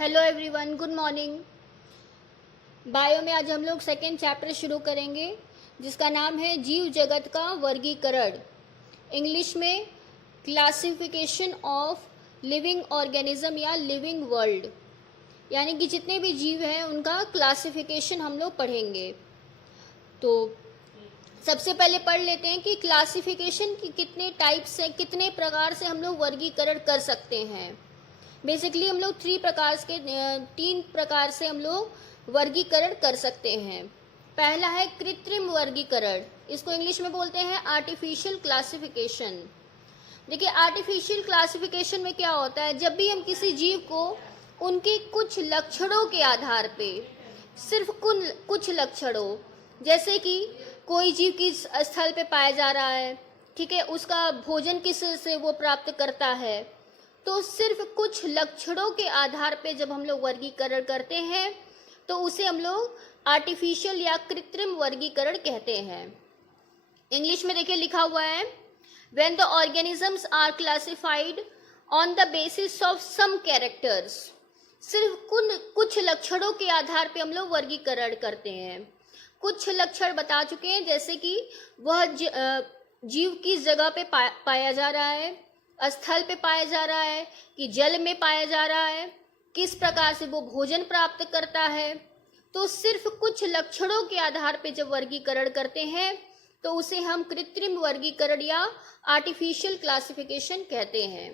Hello everyone, good morning. Bio में आज हम लोग सेकेंड चैप्टर शुरू करेंगे जिसका नाम है जीव जगत का वर्गीकरण। इंग्लिश में क्लासिफिकेशन ऑफ लिविंग ऑर्गेनिज्म या लिविंग वर्ल्ड, यानी कि जितने भी जीव हैं उनका क्लासिफिकेशन हम लोग पढ़ेंगे। तो सबसे पहले पढ़ लेते हैं कि क्लासिफिकेशन की कितने टाइप्स हैं, कितने प्रकार से हम लोग वर्गीकरण कर सकते हैं। बेसिकली हम लोग तीन प्रकार से हम लोग वर्गीकरण कर सकते हैं। पहला है कृत्रिम वर्गीकरण, इसको इंग्लिश में बोलते हैं आर्टिफिशियल क्लासिफिकेशन। देखिए, आर्टिफिशियल क्लासिफिकेशन में क्या होता है, जब भी हम किसी जीव को उनके कुछ लक्षणों के आधार पे, सिर्फ कुछ लक्षणों, जैसे कि कोई जीव किस स्थल पे पाया जा रहा है, ठीक है, उसका भोजन किस से वो प्राप्त करता है, तो सिर्फ कुछ लक्षणों के आधार पे जब हम लोग वर्गीकरण करते हैं तो उसे हम लोग आर्टिफिशियल या कृत्रिम वर्गीकरण कहते हैं। इंग्लिश में देखिए लिखा हुआ है, when the organisms are classified on the basis of some characters. सिर्फ कुछ लक्षणों के आधार पे हम लोग वर्गीकरण करते हैं। कुछ लक्षण बता चुके हैं, जैसे कि वह जीव किस जगह पे पाया जा रहा है, स्थल पे पाया जा रहा है कि जल में पाया जा रहा है, किस प्रकार से वो भोजन प्राप्त करता है। तो सिर्फ कुछ लक्षणों के आधार पे जब वर्गीकरण करते हैं तो उसे हम कृत्रिम वर्गीकरण या आर्टिफिशियल क्लासिफिकेशन कहते हैं।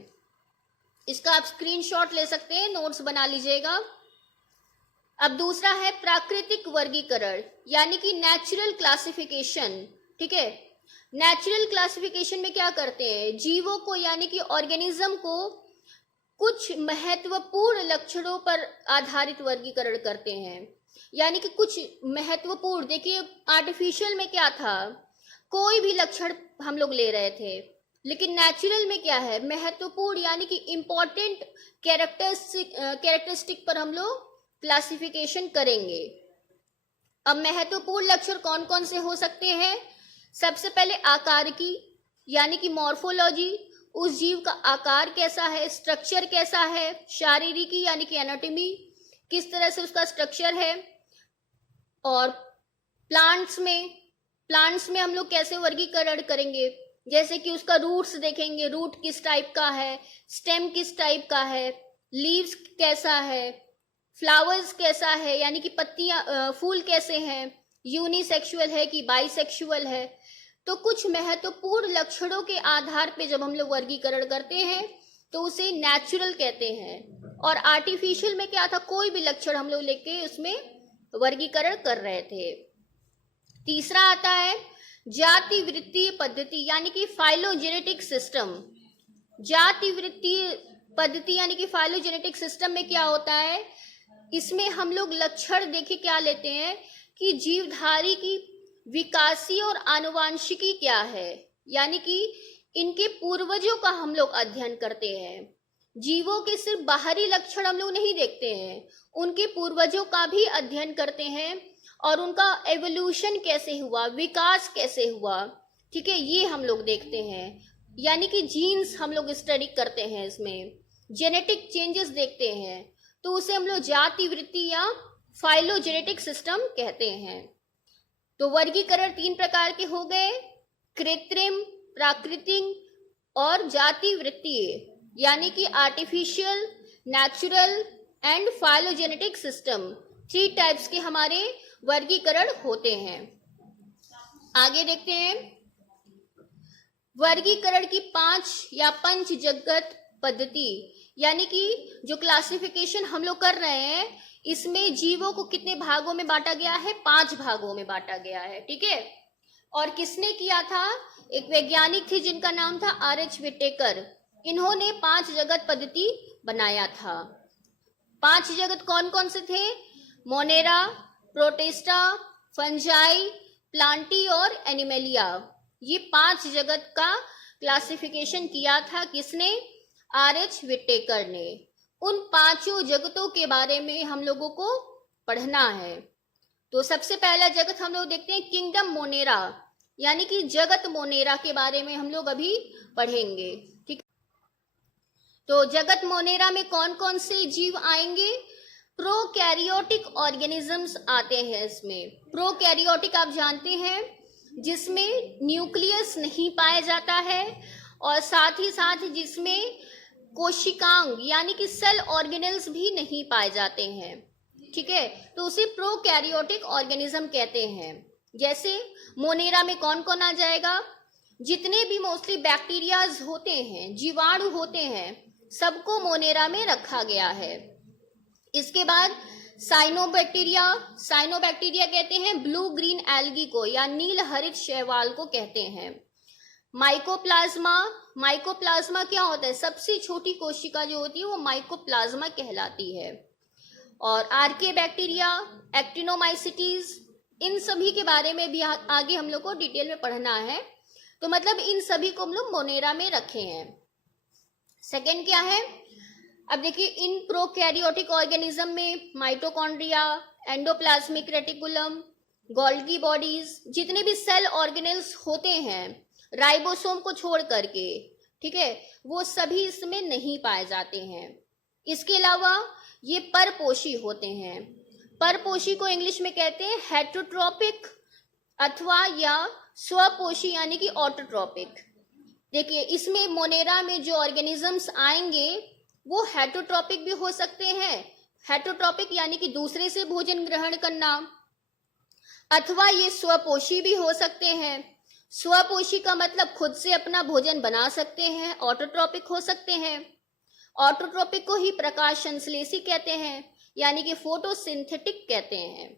इसका आप स्क्रीनशॉट ले सकते हैं, नोट्स बना लीजिएगा। अब दूसरा है प्राकृतिक वर्गीकरण, यानी कि नेचुरल क्लासिफिकेशन। ठीक है, नेचुरल क्लासिफिकेशन में क्या करते हैं, जीवों को यानी कि ऑर्गेनिज्म को कुछ महत्वपूर्ण लक्षणों पर आधारित वर्गीकरण करते हैं। यानी कि कुछ महत्वपूर्ण, देखिए आर्टिफिशियल में क्या था, कोई भी लक्षण हम लोग ले रहे थे, लेकिन नेचुरल में क्या है, महत्वपूर्ण यानी कि इंपॉर्टेंट कैरेक्टरिस्टिक पर हम लोग क्लासिफिकेशन करेंगे। अब महत्वपूर्ण लक्षण कौन कौन से हो सकते हैं, सबसे पहले आकार की, यानी कि मॉर्फोलॉजी, उस जीव का आकार कैसा है, स्ट्रक्चर कैसा है, शारीरिकी यानी कि एनाटॉमी, किस तरह से उसका स्ट्रक्चर है। और प्लांट्स में हम लोग कैसे वर्गीकरण करेंगे, जैसे कि उसका रूट्स देखेंगे, रूट किस टाइप का है, स्टेम किस टाइप का है, लीव्स कैसा है, फ्लावर्स कैसा है, यानी कि पत्तियां, फूल कैसे हैं, यूनिसेक्सुअल है कि बाइसेक्सुअल है। तो कुछ महत्वपूर्ण लक्षणों के आधार पे जब हम लोग वर्गीकरण करते हैं तो उसे नेचुरल कहते हैं। और आर्टिफिशियल में क्या था, कोई भी लक्षण हम लोग लेके उसमें वर्गीकरण कर रहे थे। तीसरा आता है जाति वृत्तीय पद्धति, यानी कि फाइलोजेनेटिक सिस्टम। जाति वृत्तीय पद्धति यानी कि फाइलोजेनेटिक सिस्टम में क्या होता है, इसमें हम लोग लक्षण देखे क्या लेते हैं कि जीवधारी की विकासीय और आनुवांशिकी क्या है, यानी कि इनके पूर्वजों का हम लोग अध्ययन करते हैं। जीवों के सिर्फ बाहरी लक्षण हम लोग नहीं देखते हैं, उनके पूर्वजों का भी अध्ययन करते हैं और उनका एवोल्यूशन कैसे हुआ, विकास कैसे हुआ, ठीक है, ये हम लोग देखते हैं। यानी कि जीन्स हम लोग स्टडी करते हैं, इसमें जेनेटिक चेंजेस देखते हैं, तो उसे हम लोग जाति वृत्ति या फाइलोजेनेटिक सिस्टम कहते हैं। तो वर्गीकरण तीन प्रकार के हो गए, कृत्रिम, प्राकृतिक और जाति वृत्तीय, यानी कि artificial, natural and phylogenetic system. 3 types के हमारे वर्गीकरण होते हैं। आगे देखते हैं वर्गीकरण की 5 या पंच जगत पद्धति, यानी कि जो क्लासिफिकेशन हम लोग कर रहे हैं इसमें जीवों को कितने भागों में बांटा गया है, 5 भागों में बांटा गया है। ठीक है, और किसने किया था, एक वैज्ञानिक थे जिनका नाम था आर.एच. विटेकर। इन्होंने 5 जगत पद्धति बनाया था। 5 जगत कौन कौन से थे, मोनेरा, प्रोटिस्टा, फंजाई, प्लांटी और एनिमेलिया। ये 5 जगत का क्लासिफिकेशन किया था किसने, आर.एच. विटेकर ने। उन 5 जगतों के बारे में हम लोगों को पढ़ना है। तो सबसे पहला जगत हम लोग देखते हैं किंगडम मोनेरा, यानी कि जगत मोनेरा के बारे में हम लोग अभी पढ़ेंगे। ठीक, तो जगत मोनेरा में कौन कौन से जीव आएंगे, प्रोकैरियोटिक ऑर्गेनिजम्स आते हैं इसमें। प्रोकैरियोटिक आप जानते हैं जिसमें न्यूक्लियस नहीं पाया जाता है और साथ ही साथ जिसमें कोशिकांग यानी कि सेल ऑर्गेनेल्स भी नहीं पाए जाते हैं, ठीक है, तो उसे प्रोकैरियोटिक ऑर्गेनिज्म कहते हैं। जैसे मोनेरा में कौन कौन आ जाएगा, जितने भी मोस्टली बैक्टीरियाज होते हैं, जीवाणु होते हैं, सबको मोनेरा में रखा गया है। इसके बाद साइनोबैक्टीरिया, साइनोबैक्टीरिया कहते हैं ब्लू ग्रीन एल्गी को या नील हरित शैवाल को कहते हैं। माइकोप्लाज्मा, माइकोप्लाज्मा क्या होता है, सबसे छोटी कोशिका जो होती है वो माइकोप्लाज्मा कहलाती है। और आर्के बैक्टीरिया, एक्टिनोमाइसिटीज, इन सभी के बारे में भी आगे हम लोग को डिटेल में पढ़ना है। तो मतलब इन सभी को हम लोग मोनेरा में रखे हैं। सेकेंड क्या है, अब देखिए इन प्रोकैरियोटिक ऑर्गेनिज्म में mitochondria, endoplasmic reticulum, Golgi bodies, जितने भी सेल ऑर्गेनेल्स होते हैं राइबोसोम को छोड़ करके, ठीक है, वो सभी इसमें नहीं पाए जाते हैं। इसके अलावा ये परपोषी होते हैं। परपोषी को इंग्लिश में कहते हैं हेटरोट्रोपिक अथवा या स्वपोषी यानी कि ऑटोट्रोपिक। देखिए इसमें मोनेरा में जो ऑर्गेनिजम्स आएंगे वो हेटरोट्रोपिक भी हो सकते हैं, हेटरोट्रोपिक यानी कि दूसरे से भोजन ग्रहण करना, अथवा ये स्वपोषी भी हो सकते हैं। स्वपोषी का मतलब खुद से अपना भोजन बना सकते हैं, ऑटोट्रोपिक हो सकते हैं। ऑटोट्रोपिक को ही प्रकाश संश्लेषी कहते हैं यानी कि फोटोसिंथेटिक कहते हैं।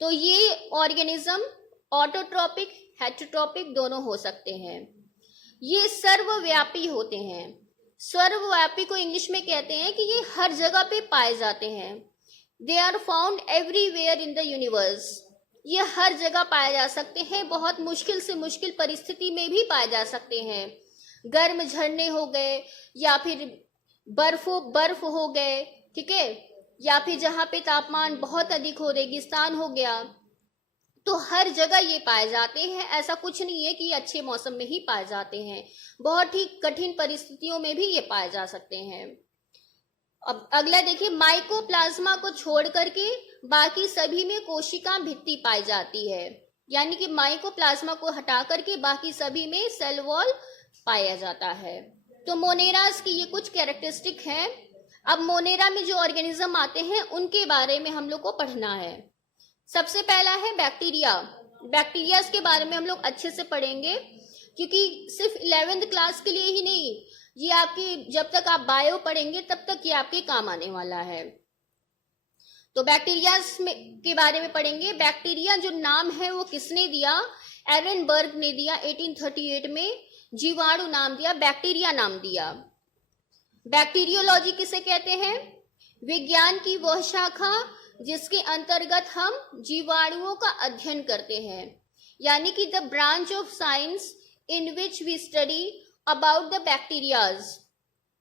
तो ये ऑर्गेनिज्म ऑटोट्रोपिक, हेटरोट्रोपिक दोनों हो सकते हैं। ये सर्वव्यापी होते हैं। सर्वव्यापी को इंग्लिश में कहते हैं कि ये हर जगह पे पाए जाते हैं। They are found everywhere in the universe. ये हर जगह पाए जा सकते हैं, बहुत मुश्किल से मुश्किल परिस्थिति में भी पाए जा सकते हैं। गर्म झरने हो गए या फिर बर्फ हो गए, ठीक है, या फिर जहाँ पे तापमान बहुत अधिक हो, रेगिस्तान हो गया, तो हर जगह ये पाए जाते हैं। ऐसा कुछ नहीं है कि ये अच्छे मौसम में ही पाए जाते हैं, बहुत ही कठिन परिस्थितियों में भी ये पाए जा सकते हैं। अब अगला देखिए, माइकोप्लाज्मा को छोड़ करके बाकी सभी में कोशिका भित्ति पाई जाती है, यानी कि माइकोप्लाज्मा को हटा करके बाकी सभी में सेल वॉल पाया जाता है। तो मोनेरास की ये कुछ कैरेक्टरिस्टिक हैं। अब मोनेरा में जो ऑर्गेनिज्म आते हैं उनके बारे में हम लोग को पढ़ना है। सबसे पहला है बैक्टीरिया। बैक्टीरिया के बारे में हम लोग अच्छे से पढ़ेंगे क्योंकि सिर्फ 11th क्लास के लिए ही नहीं, ये आपकी जब तक आप बायो पढ़ेंगे तब तक ये आपके काम आने वाला है। तो बैक्टीरिया के बारे में पढ़ेंगे। बैक्टीरिया जो नाम है वो किसने दिया, एरनबर्ग ने दिया 1838 में, जीवाणु नाम दिया, बैक्टीरिया नाम दिया। बैक्टीरियोलॉजी किसे कहते हैं, विज्ञान की वह शाखा जिसके अंतर्गत हम जीवाणुओं का अध्ययन करते हैं, यानी कि the branch of science in which we study about the bacterias.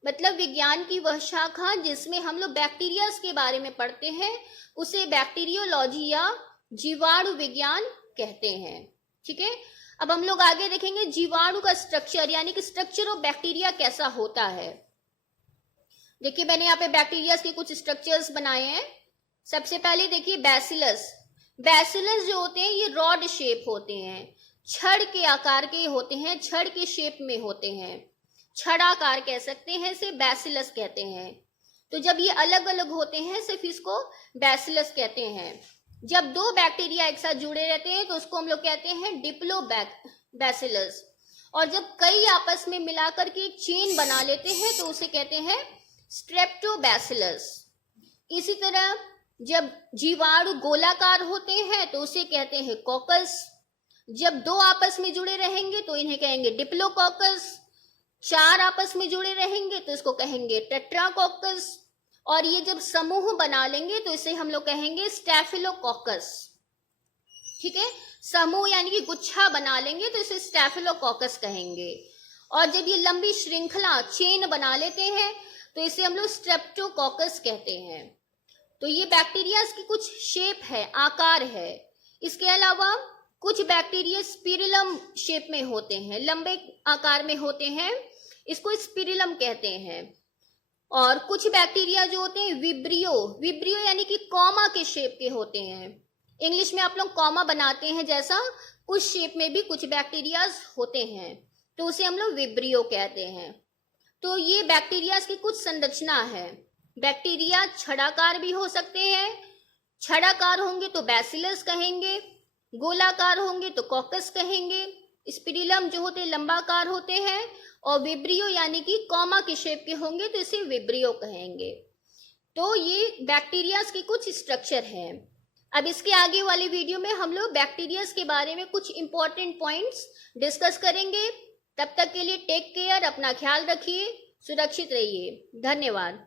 मतलब विज्ञान की वह शाखा जिसमें हम लोग बैक्टीरियाज के बारे में पढ़ते हैं उसे बैक्टीरियोलॉजी या जीवाणु विज्ञान कहते हैं, ठीक है। अब हम लोग आगे देखेंगे जीवाणु का स्ट्रक्चर, यानी कि स्ट्रक्चर ऑफ बैक्टीरिया कैसा होता है। देखिए मैंने यहाँ पे बैक्टीरियाज के कुछ स्ट्रक्चर्स बनाए हैं। सबसे पहले देखिए बैसिलस। बैसिलस जो होते हैं ये रॉड शेप होते हैं, छड़ के आकार के होते हैं, छड़ के शेप में होते हैं, छड़ाकार कह सकते हैं, इसे बैसिलस कहते हैं। तो जब ये अलग अलग होते हैं सिर्फ इसको बैसिलस कहते हैं। जब दो बैक्टीरिया एक साथ जुड़े रहते हैं तो उसको हम लोग कहते हैं डिप्लोबैसिलस। और जब कई आपस में मिलाकर के एक चेन बना लेते हैं तो उसे कहते हैं स्ट्रेप्टोबैसिलस। इसी तरह जब जीवाणु गोलाकार होते हैं तो उसे कहते हैं कॉकस। जब दो आपस में जुड़े रहेंगे तो इन्हें कहेंगे डिप्लोकॉकस। चार आपस में जुड़े रहेंगे तो इसको कहेंगे टेट्राकॉकस। और ये जब समूह बना लेंगे तो इसे हम लोग कहेंगे स्टैफिलोकॉकस, ठीक है। समूह यानी कि गुच्छा बना लेंगे तो इसे स्टैफिलोकॉकस कहेंगे। और जब ये लंबी श्रृंखला चेन बना लेते हैं तो इसे हम लोग स्ट्रेप्टोकॉकस कहते हैं। तो ये बैक्टीरिया की कुछ शेप है, आकार है। इसके अलावा कुछ बैक्टीरिया स्पिरिलम शेप में होते हैं, लंबे आकार में होते हैं, इसको स्पिरिलम कहते हैं। और कुछ बैक्टीरिया जो होते हैं विब्रियो, विब्रियो यानी कि कॉमा के शेप के होते हैं। इंग्लिश में आप लोग कॉमा बनाते हैं जैसा, उस शेप में भी कुछ बैक्टीरियाज होते हैं, तो उसे हम लोग विब्रियो कहते हैं। तो ये बैक्टीरियाज की कुछ संरचना है। बैक्टीरिया छड़ाकार भी हो सकते हैं, छड़ाकार होंगे तो बैसिलस कहेंगे, गोलाकार होंगे तो कॉकस कहेंगे, स्पिरिलम जो होते लंबाकार होते हैं, और विब्रियो यानी कि कॉमा के शेप के होंगे तो इसे विब्रियो कहेंगे। तो ये बैक्टीरियाज की कुछ स्ट्रक्चर है। अब इसके आगे वाले वीडियो में हम लोग बैक्टीरियाज के बारे में कुछ इंपॉर्टेंट पॉइंट्स डिस्कस करेंगे। तब तक के लिए टेक केयर, अपना ख्याल रखिए, सुरक्षित रहिए। धन्यवाद।